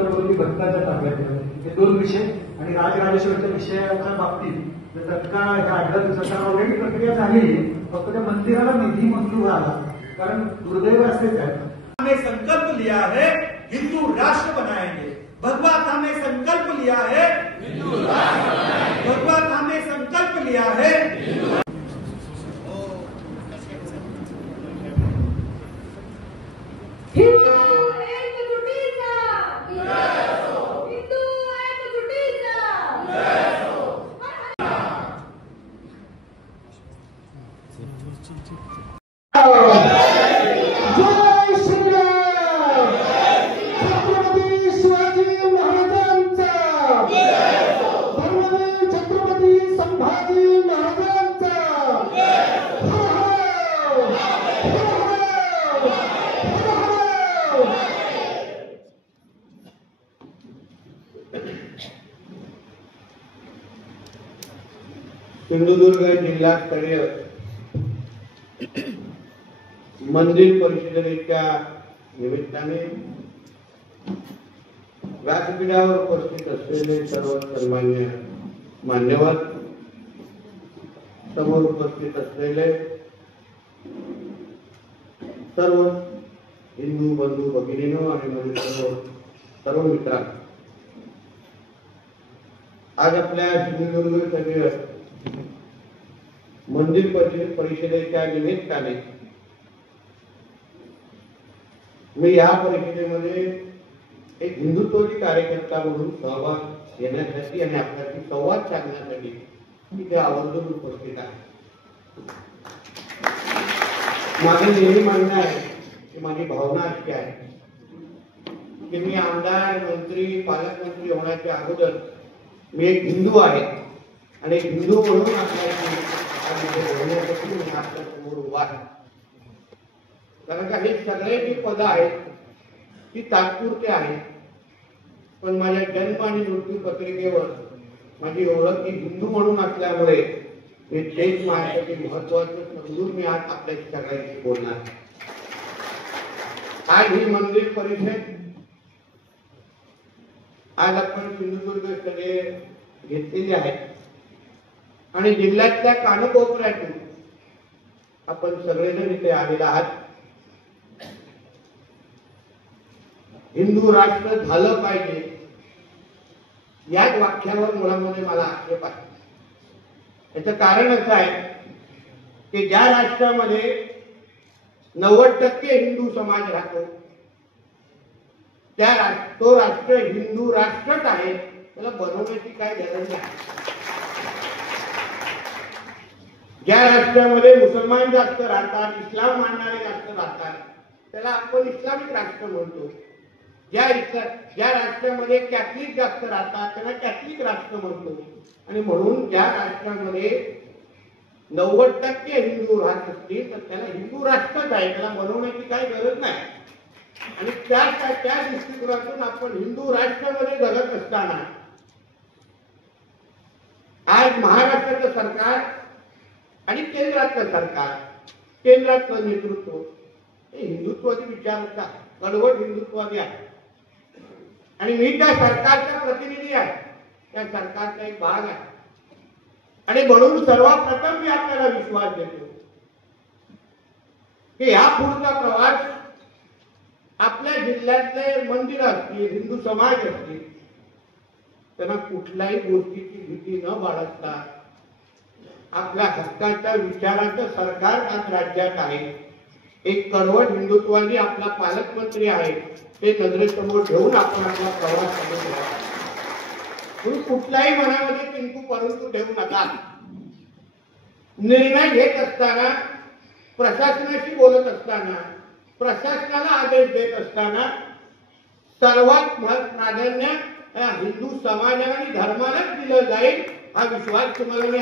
अंतर्गत भटकाच्या ताब्यात हे दोन विषय आणि राजराजेश्वरच्या विषयाच्या बाबतीत तत्काळ ह्या 18 दिवसाच्या ऑलरेडी प्रक्रिया झाली, फक्त त्या मंदिराला निधी मंजूर झाला, कारण दुर्दैव असेच आहे। हमने संकल्प लिया है हिंदू राष्ट्र बनाएंगे। भगवा था ने संकल्प लिया है हिंदू राष्ट्र बनाएंगे। भगवा था ने संकल्प लिया है हिंदू एकजुटीचा जय हो, हिंदू एकजुटीचा जय हो। जय श्रीराम। छत्रपती शिवाजी महाराजांचा जय हो, धर्मवीर छत्रपती संभाजी महाराजांचा जय हो, सिंधुदुर्ग जिल्हास्तरीय मंदिर परिषदेच्या निमित्ताने व्यासपीठावर उपस्थित असलेले सर्व सन्मान्य मान्यवर, समोर उपस्थित असलेले सर्व हिंदू बंधू भगिनींनो आणि माझे सर्व मित्रांनो, आज आपल्या सिंधुदुर्ग मंदिर परिषदेच्या निमित्ताने मी या परिषदेमध्ये एक हिंदुत्ववादी कार्यकर्ता म्हणून सहभाग घेण्यासाठी आणि आपल्याशी संवाद साधण्यासाठी इथे आवर्जून उपस्थित आहे। माझं नेहमी म्हणणं आहे की माझी भावना अशी आहे की मी आमदार, मंत्री, पालकमंत्री होण्याच्या अगोदर मी एक हिंदू आहे आणि एक हिंदू म्हणून बोलण्यासाठी मी आपल्या समोर उभा आहे। कारण का हे सगळे जी पद आहेत ती तात्पुरती आहेत, पण माझ्या जन्म आणि मृत्यू पत्रिकेवर माझी ओळख ही हिंदू म्हणून असल्यामुळे हे तेच माझ्यासाठी महत्वाचं समजून मी आज आपल्याशी सगळ्यांशी बोलणार। आज ही मंदिर परिषद आज आपण सिंधुदुर्ग सगळे घेतलेली आहे आणि जिल्ह्यातल्या कानकोपऱ्यातून आपण सगळेजण इथे आलेले आहात। हिंदू राष्ट्र झालं पाहिजे याच वाक्यावर मुळामध्ये मला आक्षेप आहे। याचं कारण असं आहे की ज्या राष्ट्रामध्ये 90% हिंदू समाज राहतो तो राष्ट्र हिंदू राष्ट्रच आहे, त्याला बनवण्याची काय गरज नाही। ज्या राष्ट्रामध्ये मुसलमान जास्त राहतात, इस्लाम मानणारे जास्त राहतात, त्याला आपण इस्लामिक राष्ट्र म्हणतो। ज्या राष्ट्रामध्ये कॅथलिक जास्त राहतात त्याला कॅथलिक राष्ट्र म्हणतो। आणि म्हणून ज्या राष्ट्रामध्ये 90% हिंदू राहत असतील तर त्याला हिंदू राष्ट्रच आहे, त्याला बनवण्याची काही गरज नाही। आणि त्या दृष्टिकोनातून आपण हिंदू राष्ट्रामध्ये जगत असताना आज महाराष्ट्राचं सरकार आणि केंद्रातलं सरकार, केंद्रातलं नेतृत्व हे हिंदुत्वादी विचाराचा कडवट हिंदुत्वादी आहे आणि मी त्या सरकारचा प्रतिनिधी आहे, त्या सरकारचा एक भाग आहे। आणि म्हणून सर्वप्रथम मी आपल्याला विश्वास देतो की या पुढचा प्रवास आपल्या जिल्ह्यातले मंदिर असतील, हिंदू समाज असतील, त्यांना कुठल्याही गोष्टीची भीती न बाळगता आपल्या हक्काच्या विचाराचं सरकार आज राज्यात आहे। एक कडवट हिंदुत्वादी आपला पालकमंत्री आहे, ते नजरेसमोर ठेवून आपण आपला प्रवास करत आहोत। तुम्ही कुठल्याही मनामध्ये किंतु परंतु ठेवू नका। निर्णय घेत असताना, प्रशासनाशी बोलत असताना, प्रशासनाला आदेश देत असताना सर्वात प्राधान्य हिंदू समाजाला आणि धर्मालाच दिलं जाईल हा विश्वास तुम्हाला मी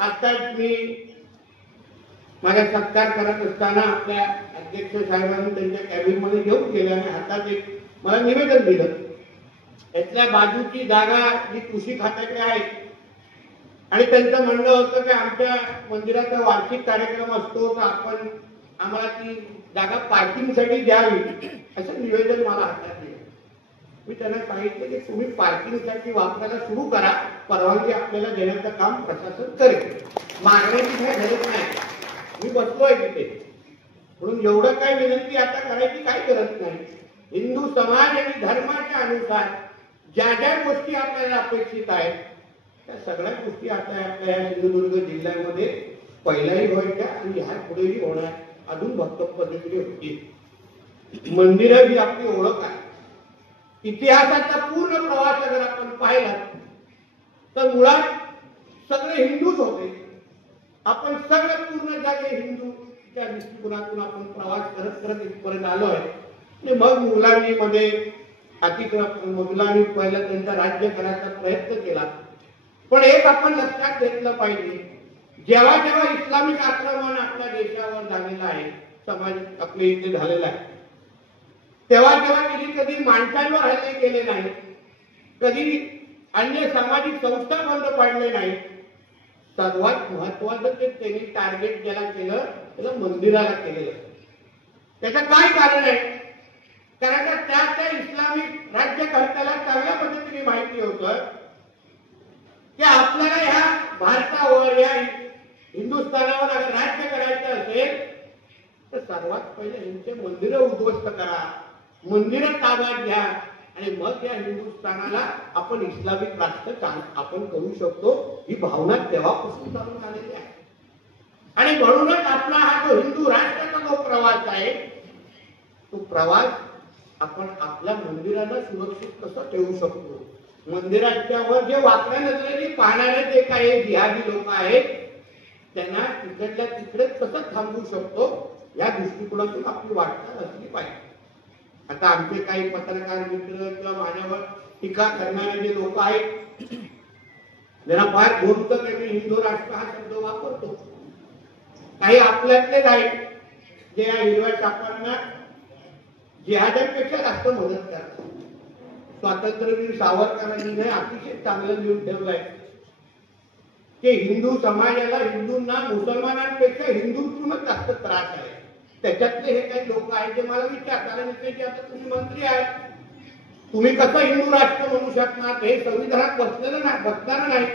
आताच मी माझा सत्कार करत असताना आपल्या अध्यक्ष साहेबांनी त्यांच्या कॅबिनमध्ये घेऊन गेले आणि हातात एक मला निवेदन दिलं। यातल्या बाजूची जागा जी कृषी खात्याकडे आहे आणि त्यांचं म्हणणं होतं की आमच्या मंदिराचा वार्षिक कार्यक्रम असतो तर आपण आम्हाला ती जागा पार्किंगसाठी द्यावी असं निवेदन मला हातात दिलं. मी त्यांना सांगितलं की तुम्ही पार्किंगसाठी वापरायला सुरू करा, परवानगी आपल्याला देण्याचं काम प्रशासन करेल, मागण्याची काही गरज नाही. मी बसलोय तिथे, म्हणून एवढं काय विनंती आता करायची काही गरज नाही. हिंदू समाज आणि धर्माच्या अनुसार ज्या ज्या गोष्टी आपल्याला अपेक्षित आहेत त्या सगळ्या गोष्टी आता आपल्या या सिंधुदुर्ग जिल्ह्यामध्ये पहिल्याही व्हायच्या आणि ह्या पुढेही होणार, अजून भक्कम पद्धतीने होती. मंदिरं ही आपली ओळख आहे. इतिहासाचा पूर्ण प्रवास अगर आपण पाहिला तर मुळात सगळे हिंदूच होते. आपण सगळे पूर्ण जागे हिंदू त्या दृष्टिकोनातून आपण प्रवास करत करत इथपर्यंत आलो आहे. आणि मग मुघलांनी पहिला त्यांचा राज्य करायचा प्रयत्न केला. पण एक आपण लक्षात घेतलं पाहिजे, जेव्हा जेव्हा इस्लामिक आक्रमण आपल्या देशावर झालेलं आहे, समाज आपल्या इथे झालेला आहे, तेव्हा तेव्हा कधी माणसांवर हल्ले केले नाही, कधी अन्य सामाजिक संस्था बंद पाडले नाही. सर्वात महत्वाचं ते त्यांनी टार्गेट ज्याला केलं त्याला मंदिराला केलेलं. त्याचं काय कारण आहे? कारण त्या इस्लामिक राज्यकर्त्याला चांगल्या पद्धतीने माहिती होतं की आपल्याला ह्या भारतावर या हिंदुस्थानावर अगर राज्य करायचं असेल तर सर्वात पहिले यांचे मंदिरं उद्ध्वस्त करा, मंदिरं ताब्यात घ्या आणि मग या हिंदुस्थानाला आपण इस्लामिक राष्ट्र आपण करू शकतो. ही भावना तेव्हापासून चालून आलेली आहे. आणि म्हणूनच आपला हा जो हिंदू राष्ट्राचा जो प्रवास आहे तो प्रवास आपण आपल्या मंदिराला सुरक्षित कसं ठेवू शकतो, मंदिराच्या वर जे वाकड्या नजरेने पाहणारे जे काही जिहादी लोक आहेत त्यांना तिकडल्या तिकडे कसं थांबवू शकतो या दृष्टिकोनातून आपली वाटचाल असली पाहिजे. आता आमचे काही पत्रकार मित्र किंवा माझ्यावर टीका करणारे जे लोक आहेत ज्यांना फार बोलतं की मी हिंदू राष्ट्र हा शब्द वापरतो, काही आपल्यातलेच आहेत जे या हिरव्या छापांना जिहाद्यांपेक्षा जास्त मदत करतात. स्वातंत्र्यवीर सावरकरांनी अतिशय चांगलं लिहून ठेवलंय की हिंदू समाजाला हिंदूंना मुसलमानांपेक्षा हिंदूंतूनच जास्त त्रास आहे. त्याच्यातले हे काही लोक आहेत जे मला विचारतात की आता तुम्ही मंत्री आहेत, तुम्ही कसं हिंदू राष्ट्र म्हणू शकणार, हे संविधानात बसणार नाही.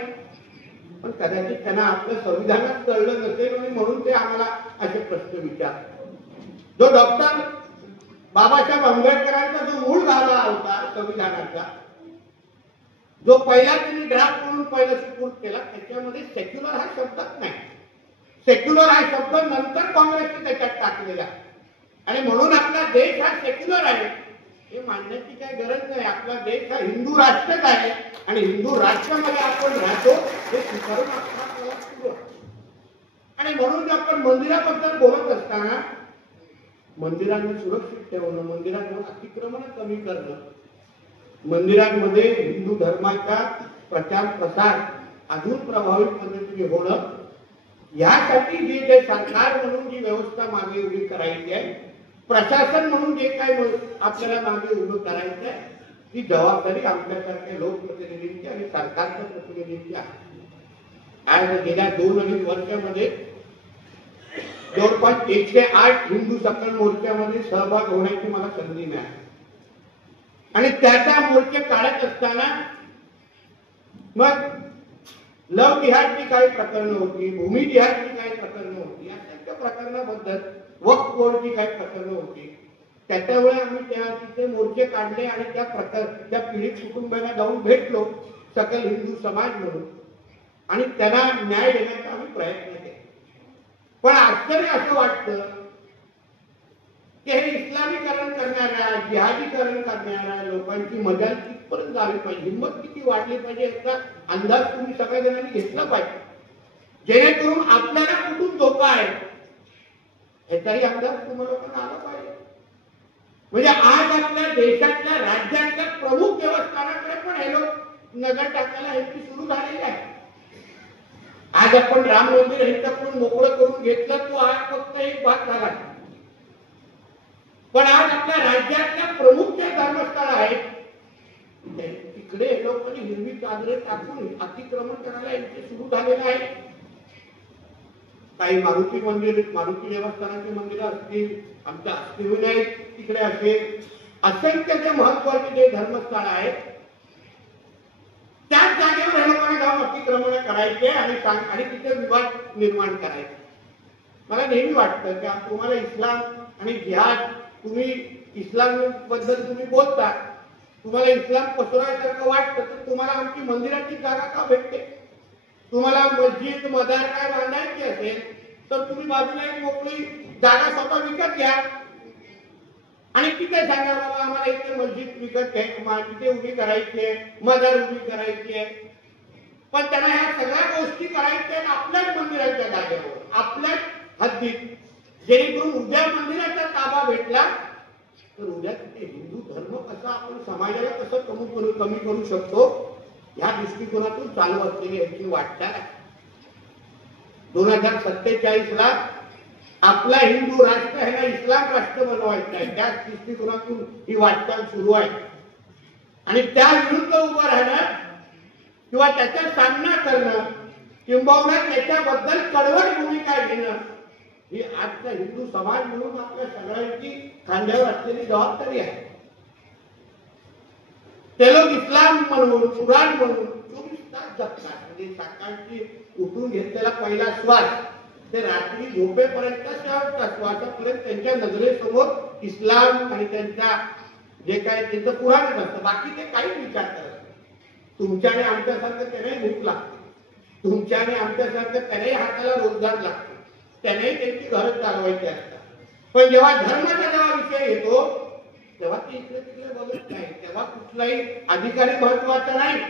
पण कदाचित त्यांना आपल्या संविधानात कळलं नसेल आणि म्हणून ते आम्हाला असे प्रश्न विचारतात. जो डॉक्टर बाबासाहेब आंबेडकरांचा जो मूळ गाभा होता संविधानाचा, जो पहिला त्यांनी ड्राफ्ट म्हणून पहिला सुपूर्द केला, त्याच्यामध्ये सेक्युलर हा शब्दच नाही. सेक्युलर हा शब्द नंतर काँग्रेसने त्याच्यात टाकलेला आणि म्हणून आपला देश हा सेक्युलर आहे हे मानण्याची काही गरज नाही. आपला देश हा हिंदू राष्ट्रच आहे आणि हिंदू राष्ट्रामध्ये आपण राहतो हे स्वीकारून आपल्याला सुरू आहे. आणि म्हणून आपण मंदिराबद्दल बोलत असताना मंदिरांना सुरक्षित ठेवणं, मंदिरांवर अतिक्रमण कमी करणं, मंदिरांमध्ये हिंदू धर्माचा प्रचार प्रसार अजून प्रभावी पद्धतीने होणं, यासाठी जे सरकार म्हणून जी व्यवस्था मागे उभी करायची आहे, प्रशासन म्हणून जे काय आपल्याला मागे उभं करायचं आहे, ती जबाबदारी आमच्यासारख्या लोकप्रतिनिधींची आणि सरकारच्या प्रतिनिधींची आहे. आज गेल्या 2-2.5 वर्षामध्ये जवळपास 108 हिंदू सकल मोर्चामध्ये सहभाग होण्याची मला संधी मिळाली आणि त्या मोर्चे काढत असताना मग लव जिहादची काही प्रकरणं होती, भूमी जिहादची काही प्रकरणं होती, अशा प्रकरणाबद्दल वक्फ बोर्डची काही प्रकरणं होती. त्याच्यामुळे आम्ही तिथे मोर्चे काढले आणि त्या पीडित कुटुंबाला जाऊन भेटलो सकल हिंदू समाज म्हणून आणि त्यांना न्याय देण्याचा आम्ही प्रयत्न केला. पण आश्चर्य असं वाटतं की हे इस्लामीकरण करणाऱ्या, जिहादीकरण करणाऱ्या लोकांची मजाल कितपर्यंत झाली पाहिजे, हिंमत किती वाढली पाहिजे याचा अंदाज तुम्ही सगळ्या जणांनी घेतला पाहिजे, जेणेकरून आपल्याला कुठून धोका आहे याचाही अंदाज तुम्हाला पण आला पाहिजे. म्हणजे आज आपल्या देशातल्या राज्यातल्या प्रमुख देवस्थानाकडे पण हे लोक नजर टाकायला यांची सुरू झालेली आहे. आज आपण राम मंदिर ह्यांच्याकडून मोकळं करून घेतलं, तो आज फक्त एक भाग झाला. पण आज आपल्या राज्यातल्या प्रमुख जे धर्मस्थळ आहेत तिकडे लोकांनी हिरवी चादर टाकून अतिक्रमण करायला यांचे सुरू झालेलं आहे. काही मारुती देवस्थानाची मंदिरं असतील, आमच्या अष्टविनायक तिकडे असेल, असंख्य जे महत्वाचे जे धर्मस्थळ आहेत त्याच जागेवर हे लोकांनी जाऊन अतिक्रमण करायचे आणि तिथे विवाद निर्माण करायचे. मला नेहमी वाटतं की तुम्हाला इस्लाम आणि जिहाद, तुम्ही इस्लाम बद्दल तुम्ही बोलता, तुम्हाला इस्लाम पसरवायसारखं वाटतं, तर तुम्हाला आमची मंदिराची जागा का भेटते? तुम्हाला मस्जिद मदार काय बांधायची असेल तर तुम्ही बाजूला एक मोकळी जागा स्वतः विकत घ्या आणि तिथे सांगा बाबा आम्हाला इथे मस्जिद विकत घ्या, तिथे उभी करायची आहे, मदार उभी करायची आहे. पण त्यांना ह्या सगळ्या गोष्टी करायच्या आहेत आपल्याच मंदिराच्या जागेवर, आपल्याच हद्दीत, जेणेकरून उद्या मंदिराचा ताबा भेटला तर उद्या तिथे हिंदू धर्म कसा आपण समाजाला कसं कमी करू शकतो या दृष्टिकोनातून चालू असलेली याची वाटचाल आहे. 2047ला आपला हिंदू राष्ट्र ह्याला इस्लाम राष्ट्र बनवायचं आहे, त्याच दृष्टिकोनातून ही वाटचाल सुरू आहे. आणि त्या विरुद्ध उभं राहणं किंवा त्याचा सामना करणं किंबहुना त्याच्याबद्दल कडवट भूमिका घेणं ही आजचा हिंदू समाज म्हणून आपल्या सगळ्यांची खांद्यावर असलेली जबाबदारी आहे. ते लोक इस्लाम म्हणून, कुराण म्हणून 24 तास जगतात. म्हणजे सकाळची उठून घेतलेला पहिला श्वास ते रात्री झोपेपर्यंत शेवटचा श्वासापर्यंत त्यांच्या नजरेसमोर इस्लाम आणि त्यांच्या जे काय त्यांचं कुराणच असतं, बाकी ते काहीच विचार करत नाही. तुमच्याने आमच्यासारखं त्याने भूक लागते, तुमच्याने आमच्यासारखं त्याने हाताला रोजगार लागतो, त्याने त्यांची घरं चालवायची असतात. पण जेव्हा धर्माचा विषय येतो तेव्हा ते इकडे तिकडे बघत नाही. तेव्हा कुठलाही अधिकारी महत्वाचा नाही,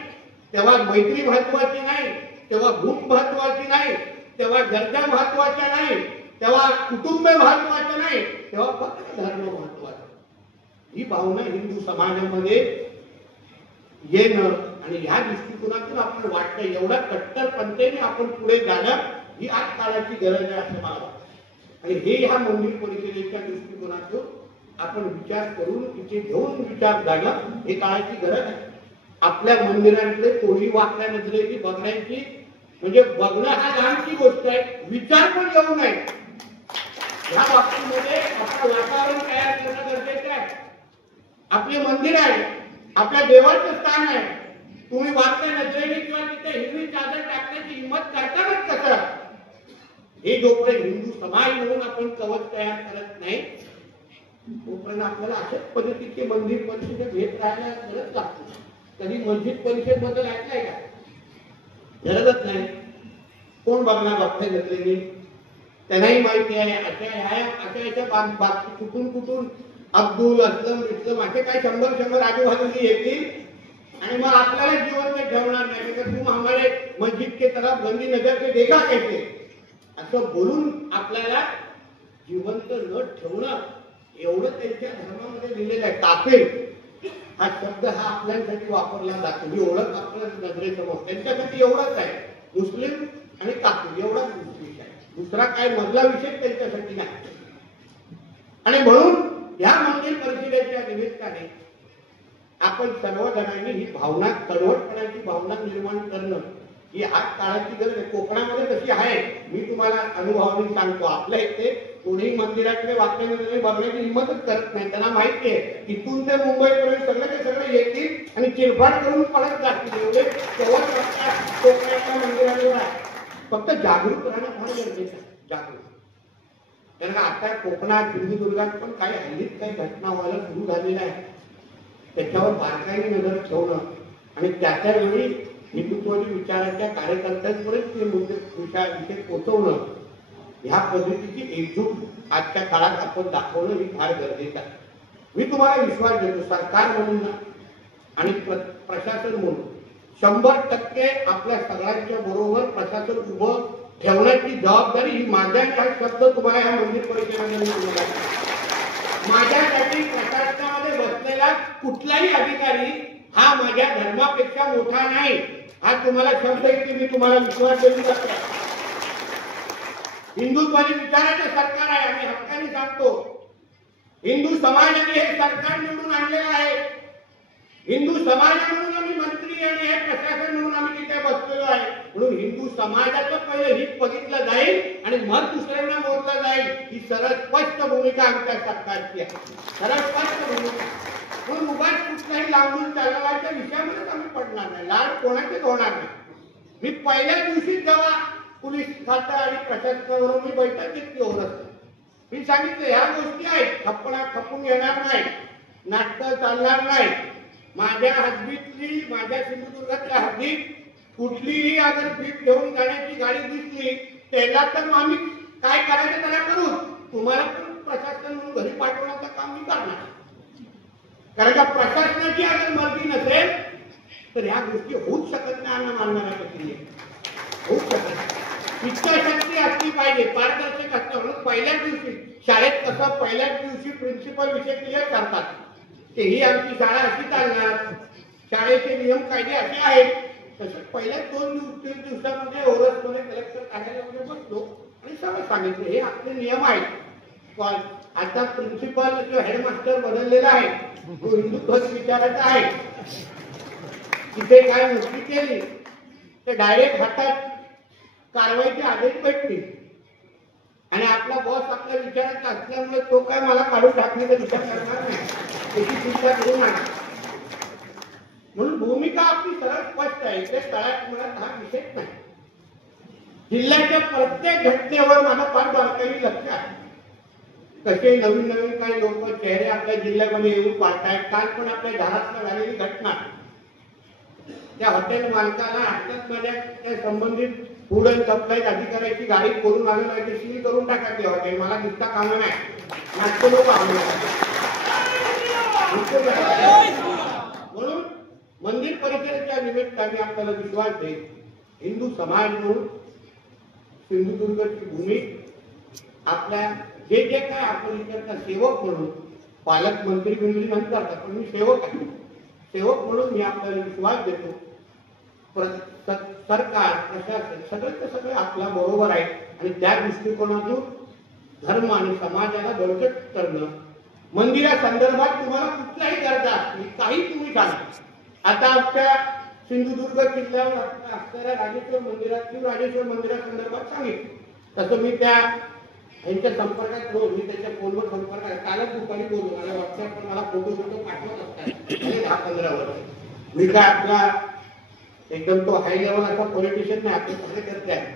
तेव्हा मैत्री महत्वाची नाही, तेव्हा भूक महत्वाची नाही, तेव्हा गरजा महत्वाच्या नाही, तेव्हा कुटुंब महत्वाचं नाही, तेव्हा फक्त धर्म महत्वाचा. ही भावना हिंदू समाजामध्ये येणं आणि ह्या दृष्टिकोनातून आपण वाटतं एवढ्या कट्टरपंथीने आपण पुढे जाणं ही आज काळाची गरज आहे असं मला वाटतं. आणि हे ह्या मंदिर परिषदेच्या दृष्टिकोनातून आपण विचार करून तिथे घेऊन विचार जाणं हे काळाची गरज आहे. आपल्या मंदिरांकडे कोणी वाकड्या नजरेची बघण्याची म्हणजे बघणं हा लहानची गोष्ट आहे, विचार पण येऊ नये ह्या बाबतीमध्ये आपलं वातावरण तयार करणं गरजेचं आहे. आपले मंदिर आहे, आपल्या देवाचं स्थान आहे, तुम्ही वाकड्या नजरेने किंवा तिथे हिरवी चादर टाकण्याची हिंमत करतानाच कसं? हे जोपर्यंत हिंदू समाज म्हणून आपण कवच तयार करत नाही तोपर्यंत आपल्याला अशाच पद्धतीचे मंदिर परिषद घेत राहायला गरज लागते. कधी मस्जिद परिषद बद्दल ऐकलंय का? गरजच नाही. कोण बघणार वाकड्या नजरेने? त्यांनाही माहिती आहे अशा कुठून अब्दुल असलम असे काय 100 आजूबाजूनी येतील आणि मग आपल्याला जिवंत ठेवणार नाही. तुम हमारे मस्जिद के तरफ गंदी नजर से देखा कैसे असं बोलून आपल्याला जिवंत न ठेवणं एवढं त्यांच्या धर्मामध्ये लिहिलेलं आहे. काफिर हा शब्द हा आपल्यासाठी वापरला जातो, ही ओळख आपल्या नजरेसमोर त्यांच्यासाठी एवढंच आहे. मुस्लिम आणि काफिर एवढाच विषय आहे, दुसरा काय मधला विषय त्यांच्यासाठी नाही. आणि म्हणून या मंदिर परिषदेच्या निमित्ताने आपण सर्वजणांनी ही भावना, कडवटपणाची भावना निर्माण करणं ही आज काळाची गरज आहे. कोकणामध्ये कशी आहे मी तुम्हाला अनुभवाने सांगतो. आपल्या इथे कोणीही मंदिराकडे वाकड्या नजरेने बघण्याची हिंमतच करत नाही. त्यांना माहिती आहे इथून ते मुंबईपर्यंत सगळे येतील आणि चिरफाड करून पळत जातील. एवढे कोकणाच्या मंदिरावर आहे. फक्त जागरूक राहणं फार गरजेचं आहे. जागरूक कारण आता कोकणात सिंधुदुर्गात पण काही हल्लीत काही घटना व्हायला सुरू झालेल्या आहेत. त्याच्यावर बारकाईने नजर ठेवणं आणि त्याच्या वेळी हिंदुत्वाच्या विचाराच्या कार्यकर्त्यांपर्यंत ते विषय पोहोचवणं ह्या पद्धतीची एकजूट आजच्या काळात आपण दाखवणं ही फार गरजेचं आहे. मी तुम्हाला विश्वास देतो सरकार म्हणून आणि प्रशासन म्हणून 100% आपल्या सगळ्यांच्या बरोबर प्रशासन उभं ठेवण्याची जबाबदारी ही माझ्या शब्द तुम्हाला ह्या मंदिर परिषदेमध्ये माझ्यासाठी प्रशासनामध्ये बसलेला कुठलाही अधिकारी हा माझ्या धर्मापेक्षा मोठा नाही हा तुम्हाला शब्द येते. मी तुम्हाला विश्वास देऊ शकतो. हिंदुत्वादी विचाराचं सरकार आहे आणि हक्काने सांगतो हिंदू समाजाने हे सरकार निवडून आणलेलं आहे. हिंदू समाज म्हणून आम्ही मंत्री आणि हे प्रशासन म्हणून आम्ही तिथे बसलेलो आहे. म्हणून हिंदू समाजाचं पहिलं हित बघितलं जाईल आणि मग दुसऱ्यांना मोडलं जाईल, ही सरळ स्पष्ट भूमिका आमच्या सरकारची आहे, सरळ स्पष्ट भूमिका. म्हणून उगाच कुठलाही लावून चालवायच्या विषयामध्येच आम्ही पडणार नाही, लाड कोणाचेच होणार नाही. मी पहिल्या दिवशी जेव्हा पोलीस खातं आणि प्रशासनावरून मी बैठक घेतली ओरस, मी सांगितलं ह्या गोष्टी आहेत, खपून येणार नाही, नाटकं चालणार नाही. माझ्या हद्दीतली, माझ्या सिंधुदुर्गातल्या हद्दीत कुठलीही अगर पीठ घेऊन जाण्याची गाडी दिसली त्याला तर आम्ही काय करायचं त्याला करू, तुम्हाला पण प्रशासन म्हणून घरी पाठवण्याचं काम मी करणार. कारण का प्रशासनाची अगर मर्जी नसेल तर ह्या गोष्टी होऊच शकत नाही. अन्न मानणाऱ्या कधी होऊच शकत नाही. इच्छाशक्ती असली पाहिजे, पारदर्शक असतं. म्हणून पहिल्याच दिवशी शाळेत कसं पहिल्याच दिवशी प्रिन्सिपल विषय क्लिअर करतात की ही आमची शाळा अशी चालणार, शाळेचे नियम कायदे असे आहेत. तसंच पहिल्याच 2-3 दिवसामध्ये ओरसमध्ये कलेक्टर कार्यालयामध्ये बसलो आणि सगळं सांगितलं हे आपले नियम आहेत. आता प्रिन्सिपल जो हेडमास्टर बदललेला आहे तो हिंदुत्वच विचारायचा आहे. तिथे काय गोष्टी केली तर डायरेक्ट हातात कारवाईचे आदेश भेटतील आणि आपला बॉस आपल्या विचाराचा असल्यामुळे तो काय मला काढून टाकण्याचा विचार करणार नाही, त्याची चिंता करू नका. म्हणून भूमिका आपली सरळ स्पष्ट आहे. इथे तळ्यात मुळात हा विषय नाही. जिल्ह्याच्या प्रत्येक घटनेवर माझा फार बारकाईने लक्ष आहे. कसे नवीन नवीन काही लोक चेहरे आपल्या जिल्ह्यामध्ये येऊन पाहतायत. काल पण आपल्या धारातला झालेली घटना, त्या हॉटेल मालकाला हातात त्या संबंधित फूड अँड सप्लाय अधिकाऱ्याची गाडी करून आलं नाही ते सील करून टाकायचे हॉटेल. मला दिसता कामा नाही, नाटक लोक म्हणून मंदिर परिसराच्या निमित्ताने आपल्याला विश्वास देईल. हिंदू समाज म्हणून सिंधुदुर्गची भूमी आपल्या जे जे काय आपण इकडचा सेवक म्हणून, पालकमंत्री म्हणजे नंतर पण मी सेवक आहे, सेवक म्हणून मी आपल्याला विश्वास देतो. सरकार प्रशासन सगळं सगळं आपला बरोबर आहे आणि त्या दृष्टिकोनातून धर्म आणि समाजाला बळकट करणं. मंदिरा संदर्भात तुम्हाला कुठलाही गरजा असली काही तुम्ही सांगा. आता आमच्या सिंधुदुर्ग जिल्ह्यावर असणाऱ्या राजेश्वर मंदिरासंदर्भात सांगितलं. तसं मी त्या यांच्या संपर्कात रोज मी त्याच्या फोनवर संपर्क आहे. कालच दुपारी बोललो, मला व्हॉट्सअपवर मला फोटो पाठवत असतात 10-15 वर्ष. मी काय आपला एकदम तो हाय लेवल असा पॉलिटिशियन नाही, आपले कार्यकर्ते आहे.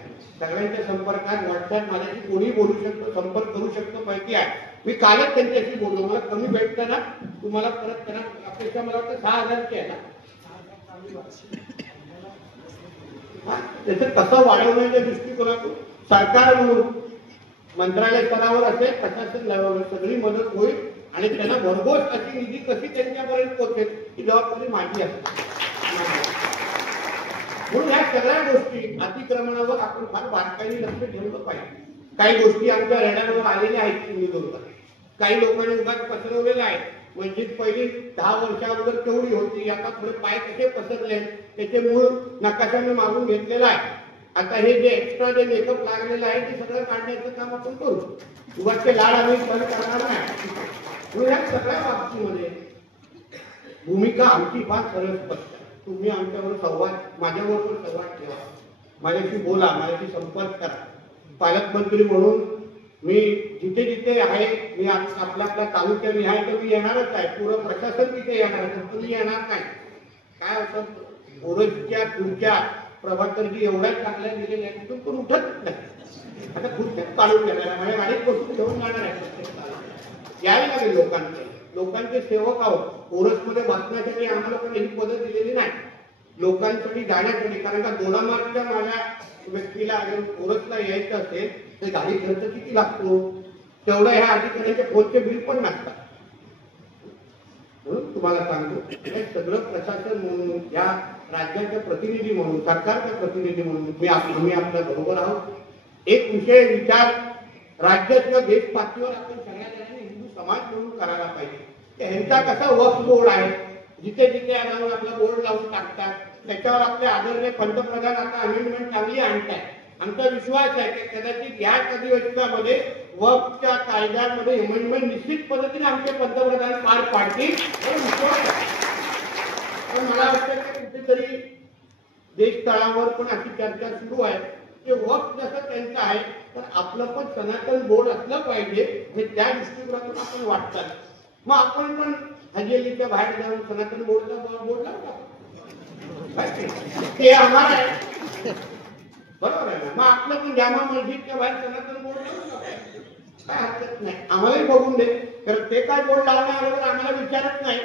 सगळ्यांच्या संपर्कात व्हॉट्सअप माझ्याशी कोणी बोलू शकतो, संपर्क करू शकतो, माहिती आहे. मी कालच त्यांच्याशी बोललो. मला कमी भेटतं ना, तुम्हाला परत करा. अपेक्षा मला वाटतं 6,000ची आहे ना. त्याचं कसं वाढवण्याच्या दृष्टिकोनातून सरकार म्हणून मंत्रालय स्तरावर असेल, प्रशासन लेवलवर सगळी मदत होईल आणि त्यांना भरघोस अशी निधी कशी त्यांच्यापर्यंत पोहोचेल ही जबाबदारी माझी आहे. म्हणून ह्या सगळ्या गोष्टी अतिक्रमणावर आपण फार बारकाईने लक्ष ठेवलं पाहिजे. काही गोष्टी आमच्या रेडारवर आलेल्या आहेत सिंधुदुर्गात. काही लोकांनी उगाच पसरवलेल्या आहेत. मस्जिद पहिली 10 वर्षा अगोदर तेवढी होती, आता थोडे पाय कसे पसरले त्याचे मूळ नकाशा मी मागून घेतलेला आहे. आता हे जे एक्स्ट्रा जे मेकअप लागलेलं आहे ते सगळं काढण्याचं काम आपण करू. उगाचचे लाड आम्ही बंद करणार नाही. म्हणून या सगळ्या बाबतीमध्ये भूमिका आमची फार सरळ स्पष्ट. तुम्ही आमच्याबरोबर संवाद, माझ्याबरोबर संवाद ठेवा, माझ्याशी बोला, माझ्याशी संपर्क करा. पालकमंत्री म्हणून मी जिथे जिथे आहे, मी आपल्या तालुक्याने आहे तर मी येणारच आहे. पूर्ण प्रशासन तिथे येणार आहे, तुम्ही येणार नाही. काय होतं ओरसच्या पुढच्या प्रभाकरजी एवढ्या चांगल्या दिलेल्या आहेत, तिथून पण उठत नाही. आता खुर्च्यात काढून गेला माझ्या गाडीत बसून घेऊन जाणार आहे. यायला लागेल लोकांचे सेवक आहोत. ओरसमध्ये बसण्यासाठी आम्हाला पण ही पद्धत दिलेली नाही, लोकांसाठी जाण्यासाठी. कारण का 2 मार्चच्या माझ्या व्यक्तीला ओरसला यायचं असेल तर गाडी खर्च किती लागतो, तेवढं ह्या अधिकाऱ्यांच्या फोनचे बिल पण नसतात. म्हणून तुम्हाला सांगतो हे सगळं प्रशासन म्हणून, या राज्याचे प्रतिनिधी म्हणून, सरकारचे प्रतिनिधी म्हणून आम्ही आपल्या बरोबर आहोत. एक विषय विचार राज्य किंवा देश पातळीवर आपण सगळ्या जणांनी हिंदू समाज म्हणून करायला पाहिजे. ह्यांचा कसा वक्फ बोर्ड आहे, जिथे जिथे जाऊन आपला बोर्ड लावून टाकतात, त्याच्यावर आपले आदरणीय पंतप्रधान आता अमेंडमेंट चांगली आणतात. आमचा विश्वास आहे की कदाचित या अधिवेशनामध्ये वक्फच्या कायद्यामध्ये अमेंडमेंट निश्चित पद्धतीने आमचे पंतप्रधान पार पाडतील, विश्वास आहे. पण मला वाटतं की कुठेतरी देशतळावर पण अशी चर्चा सुरू आहे की वक्त जसं त्यांचं आहे तर आपलं पण सनातन बोर्ड असलं पाहिजे हे त्या दृष्टिकोनातून आपण वाटतात. मग आपण पण हजेलीच्या बाहेर जाऊन सनातन बोर्डचा बोर्ड लावतो ते आम्हाला आहे, बरोबर आहे ना. मग आपलं पण जामा मस्जिदच्या बाहेर सनातन बोर्ड लावतो काय हरकत नाही, आम्हालाही बघून दे. तर ते काय बोर्ड लावण्याबरोबर आम्हाला विचारत नाही.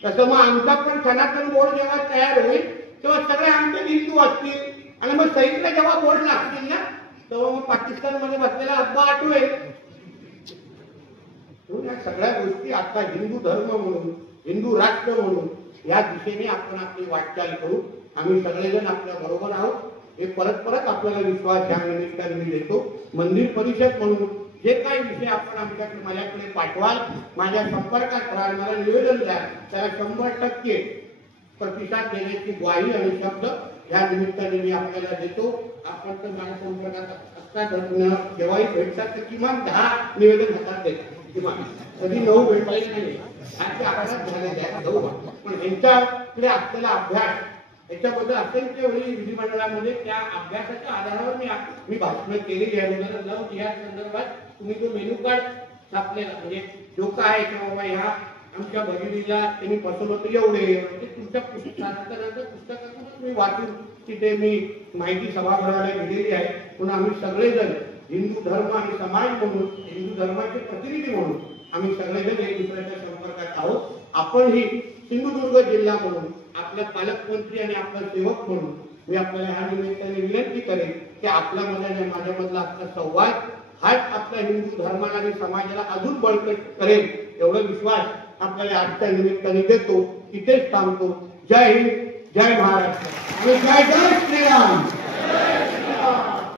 तसं मग आमचा पण सनातन बोर्ड जेव्हा तयार होईल तेव्हा सगळे आमचे हिंदू असतील आणि मग सईदला जेव्हा बोर्ड लागतील ना तेव्हा मग पाकिस्तानमध्ये बसलेला अब्बा आठवेल. या सगळ्या गोष्टी आता हिंदू धर्म म्हणून हिंदू राष्ट्र म्हणून या दिशेने आपण आपली वाटचाल करू. आम्ही सगळेजण आपल्या बरोबर आहोत हे परत परत आपल्याला विश्वास या निमित्ताने मी देतो. मंदिर परिषद म्हणून जे काही विषय आपण आमच्याकडे माझ्याकडे पाठवाल, माझ्या संपर्कात राहाल, मला निवेदन द्या, त्याला 100% प्रतिसाद देण्याची ग्वाही आणि शब्द या निमित्ताने मी आपल्याला देतो. आपण तर माझ्या संपर्कात असतात जेव्हाही भेटतात तर किमान 10 निवेदन हातात देतात. किमान कधी 9 भेटले नाही, आजच्या 11 झालेले आहेत 9. पण यांच्याकडे असलेला अभ्यास याच्याबद्दल अत्यंत वेळी विधिमंडळामध्ये त्या अभ्यासाच्या आधारावर मी भाषण केलेली आहे. 2009 या संदर्भात तुम्ही जो मेनू कार्ड छापलेला म्हणजे जो काय की बाबा ह्या आमच्या भगिनीला त्यांनी फसवलं तर एवढे म्हणजे तुमच्या पुस्तकातूनच मी वाचून तिथे मी माहिती सभागृहाला दिलेली आहे. म्हणून आम्ही सगळेजण हिंदू धर्म आणि समाज म्हणून हिंदू धर्माचे प्रतिनिधी म्हणून आम्ही सगळेजण एक दुसऱ्याच्या संपर्कात आहोत. आपणही सिंधुदुर्ग जिल्हा म्हणून आपल्या पालकमंत्री आणि आपला सेवक म्हणून मी आपल्याला ह्या निमित्ताने विनंती करेन की आपल्यामध्ये आणि माझ्यामधला आपला संवाद हाच आपल्या हिंदू धर्माला आणि समाजाला अजून बळकट करेल एवढा विश्वास आपल्याला आजच्या निमित्ताने देतो. इथेच थांबतो. जय हिंद, जय महाराष्ट्र आणि जय जय श्रीराम.